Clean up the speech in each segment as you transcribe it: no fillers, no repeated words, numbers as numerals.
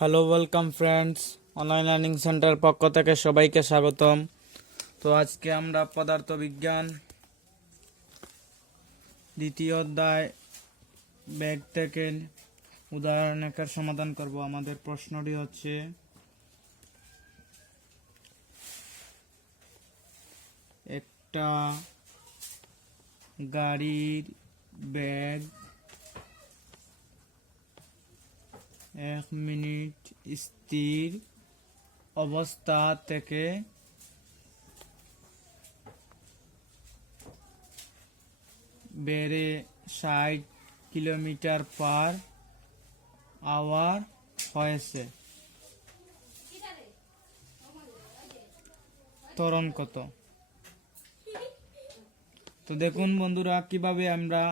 Hello welcome friends, online learning centre পক্ষ থেকে সবাইকে স্বাগতম। তো আজকে আমরা পদার্থবিজ্ঞান দ্বিতীয় অধ্যায় ব্যাগ থেকে উদাহরণ একের সমাধান করব। আমাদের প্রশ্নটি হচ্ছে, একটা গাড়ির ব্যাগ 1 মিনিট স্থির অবস্থা থেকে বেড়ে 60 কিলোমিটার পার আওয়ার হয়েছে। ত্বরণ কত? তো দেখুন বন্ধুরা, কিভাবে আমরা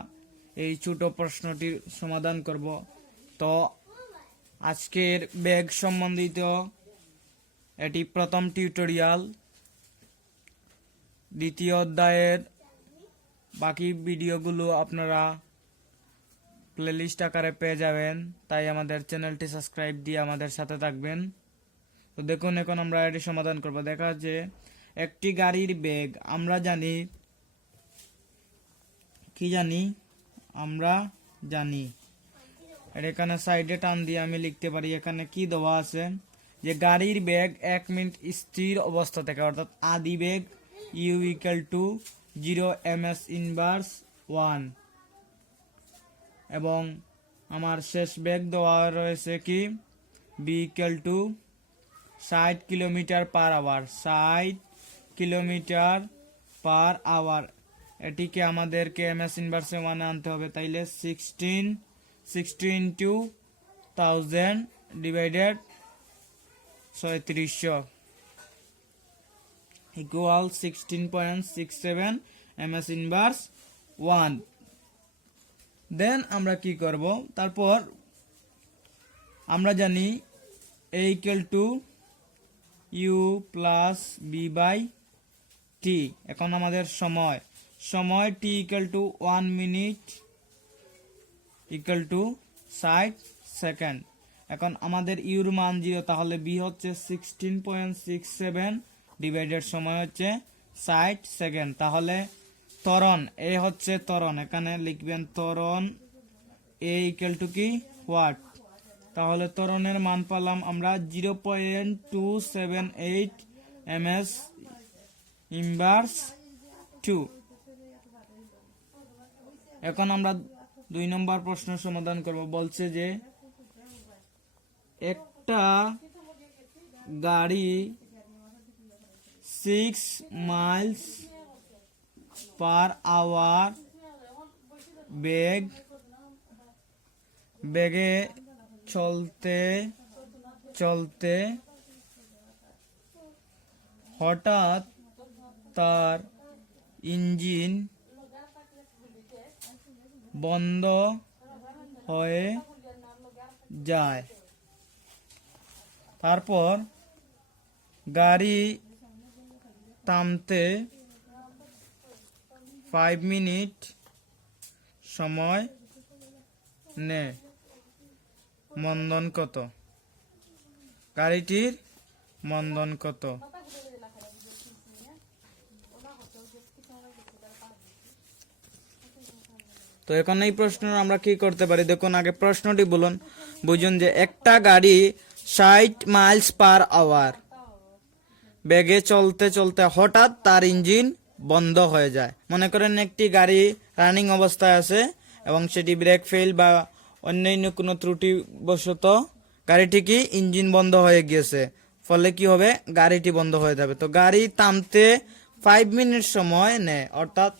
এই ছোট প্রশ্নটির সমাধান করব। তো আজকের ব্যাগ সম্বন্ধিত এটি প্রথম টিউটোরিয়াল। দ্বিতীয় অধ্যায়ের বাকি ভিডিওগুলো আপনারা প্লেলিস্ট আকারে পেয়ে যাবেন, তাই আমাদের চ্যানেলটি সাবস্ক্রাইব দিয়ে আমাদের সাথে থাকবেন। তো দেখুন, এখন আমরা এটি সমাধান করব। দেখা যাচ্ছে একটি গাড়ির বেগ, আমরা জানি কি জানি, আমরা জানি এখানে সাইডে টান দিয়ে আমি লিখতে পারি। এখানে কি দেওয়া আছে যে গাড়ির বেগ 1 মিনিট স্থির অবস্থা থেকে, অর্থাৎ আদি বেগ u = 0 ms ইনভার্স 1, এবং আমার শেষ বেগ দেওয়া রয়েছে কি b = 60 kilometre per hour, 60 kilometre per hour. এটিকে আমাদেরকে ms ইনভার্সে 1 আনতে হবে। তাইলে 60 into 1000 divided 3600 equal 16.67 ms inverse 1। দেন আমরা কি করব, তারপর আমরা জানি a = u plus b by t। এখন আমাদের সময় t = 1 মিনিট = 60 সেকেন্ড। এখন আমাদের ইউর মান 0, তাহলে বি হচ্ছে 16.67 ডিভাইডেড সময় হচ্ছে 60 সেকেন্ড। তাহলে ত্বরণ, এ হচ্ছে ত্বরণ, এখানে লিখবেন ত্বরণ এ = কি হোয়াট। তাহলে ত্বরণের মান পেলাম আমরা 0.278 ms ইনভার্স 2। এখন আমরা 2 নম্বর প্রশ্ন সমাধান করব। বলছে যে একটা গাড়ি 6 মাইলস পার আওয়ার বেগে চলতে চলতে হঠাৎ তার ইঞ্জিন বন্ধ হয়ে যায়। তারপর গাড়ি থামতে 5 মিনিট সময় নেয়। মন্দন কত? গাড়িটির মন্দন কত? তো এখন এই প্রশ্ন আমরা কি করতে পারি, দেখুন আগে প্রশ্নটি বুঝুন যে একটা গাড়ি 60 মাইলস পার আওয়ার বেগে চলতে চলতে হঠাৎ তার ইঞ্জিন বন্ধ হয়ে যায়। মনে করেন একটি গাড়ি রানিং অবস্থায় আছে এবং সেটি ব্রেক ফেল বা অন্যান্য কোনো ত্রুটিবশত গাড়িটি কি ইঞ্জিন বন্ধ হয়ে গিয়েছে, ফলে কি হবে, গাড়িটি বন্ধ হয়ে যাবে। তো গাড়ি থামতে 5 মিনিট সময় নেয়। অর্থাৎ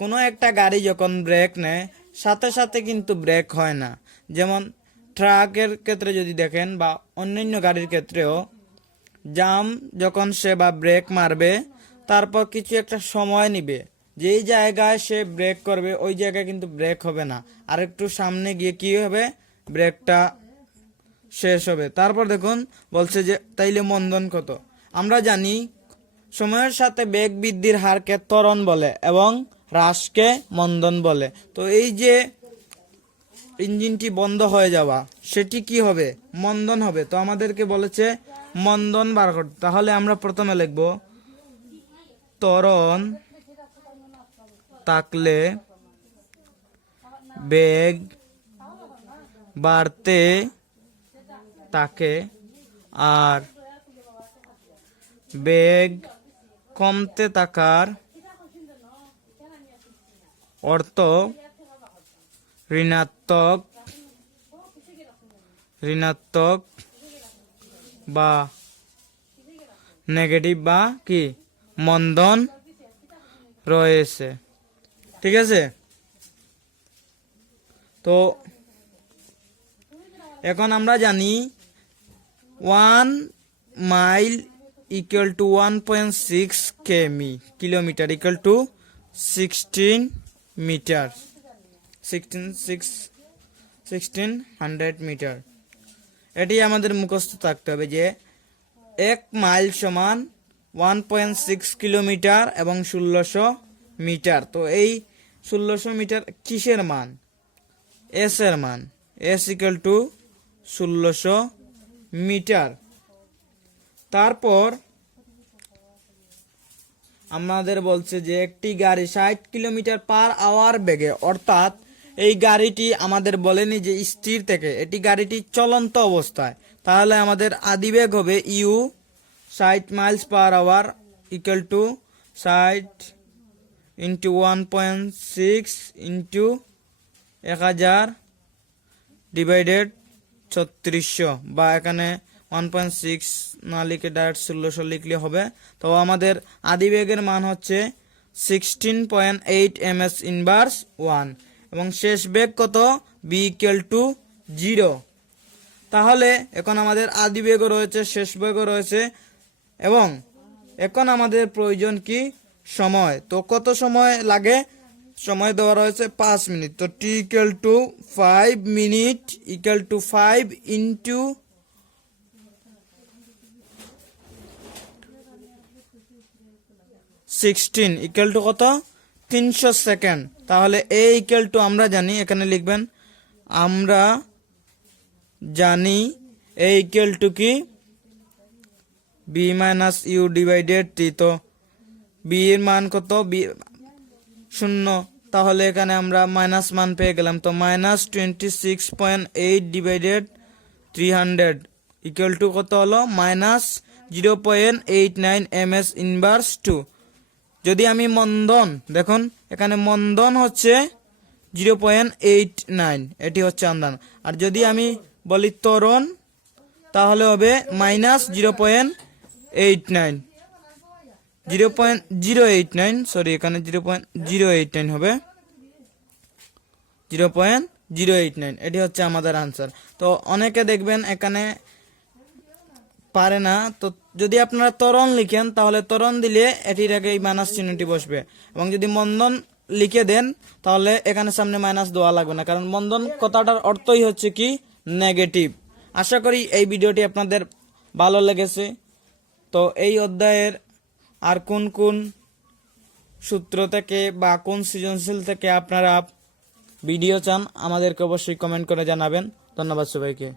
কোনো একটা গাড়ি যখন ব্রেক নেয় সাথে সাথে কিন্তু ব্রেক হয় না। যেমন ট্রাকের ক্ষেত্রে যদি দেখেন বা অন্যান্য গাড়ির ক্ষেত্রেও জাম যখন সে বা ব্রেক মারবে, তারপর কিছু একটা সময় নিবে, যেই জায়গায় সে ব্রেক করবে ওই জায়গায় কিন্তু ব্রেক হবে না, আর একটু সামনে গিয়ে কি হবে, ব্রেকটা শেষ হবে। তারপর দেখুন বলছে যে তাইলে মন্দন কত? আমরা জানি সময়ের সাথে বেগ বৃদ্ধির হারকে ত্বরণ বলে এবং হ্রাসকে মন্দন বলে। তো এই যে ইঞ্জিনটি বন্ধ হয়ে যাওয়া, সেটি কি হবে? মন্দন হবে। তো আমাদেরকে বলেছে মন্দন বার করতে। তাহলে আমরা প্রথমে লিখব ত্বরণ থাকলে বেগ বাড়তে থাকে, আর বেগ কমতে থাকার অর্থ ঋণাত্মক বা নেগেটিভ বা কি মন্দন রয়েছে। ঠিক আছে, তো এখন আমরা জানি 1 mile equal to 1.6 kilometre equal to 16 metre, 1600 metre. এটি আমাদের মুখস্থ থাকতে হবে যে 1 মাইল সমান 1.6 কিলোমিটার এবং 1600 মিটার। তো এই 1600 মিটার কিসের মান? এস এর মান। S equal to 1600 metre. তারপর আমাদের বলছে যে একটি গাড়ি 60 কিলোমিটার পার আওয়ার বেগে, অর্থাৎ এই গাড়িটি আমাদের বলেনি যে স্থির থেকে, এটি গাড়িটি চলন্ত অবস্থায়। তাহলে আমাদের আদিবেগ হবে U 60 miles per hour equal to 60 into 1.6 into 1000 divided 3600, বা এখানে 1.6 না লিখে ডাইরেক্ট 1600 লিখলে হবে। তো আমাদের আদিবেগের মান হচ্ছে 16.8 ms ইনভার্স 1 এবং শেষ বেগ কত? b equal to 0। তাহলে এখন আমাদের আদিবেগও রয়েছে, শেষ বেগও রয়েছে, এবং এখন আমাদের প্রয়োজন কি? সময়। তো কত সময় লাগে? সময় দেওয়া রয়েছে 5 মিনিট। তো t equal to 5 minute equal to 5 into 16 equal to কত? 300 সেকেন্ড। তাহলে এ ইকুয়াল টু আমরা জানি, এখানে লিখবেন আমরা জানি এ ইকুয়াল টু কি? বি মাইনাস ইউ ডিভাইডেড টি। তো বি এর মান কত? বি 0, তাহলে এখানে আমরা মাইনাস মান পেয়ে গেলাম। তো মাইনাস 26.8 ডিভাইডেড 300 ইকুয়াল টু কত হলো? Minus 0.89 ms inverse 2। যদি আমি মন্দন, দেখুন এখানে মন্দন হচ্ছে 0.89, এটি হচ্ছে আন্দান। আর যদি আমি বলি ত্বরণ, তাহলে হবে মাইনাস 0.89, 0.089, সরি এখানে 0.089 হবে, 0.089। এটি হচ্ছে আমাদের আনসার। তো অনেকে দেখবেন এখানে পারে না, তো যদি আপনারা ত্বরণ লিখেন তাহলে ত্বরণ দিলে এটির আগে এই মাইনাস চিহ্নটি বসবে, এবং যদি মন্দন লিখে দেন তাহলে এখানে সামনে মাইনাস দেওয়া লাগবে না, কারণ মন্দন কথাটার অর্থই হচ্ছে কি? নেগেটিভ। আশা করি এই ভিডিওটি আপনাদের ভালো লেগেছে। তো এই অধ্যায়ের আর কোন কোন সূত্র থেকে বা কোন সৃজনশীল থেকে আপনারা ভিডিও চান আমাদেরকে অবশ্যই কমেন্ট করে জানাবেন। ধন্যবাদ সবাইকে।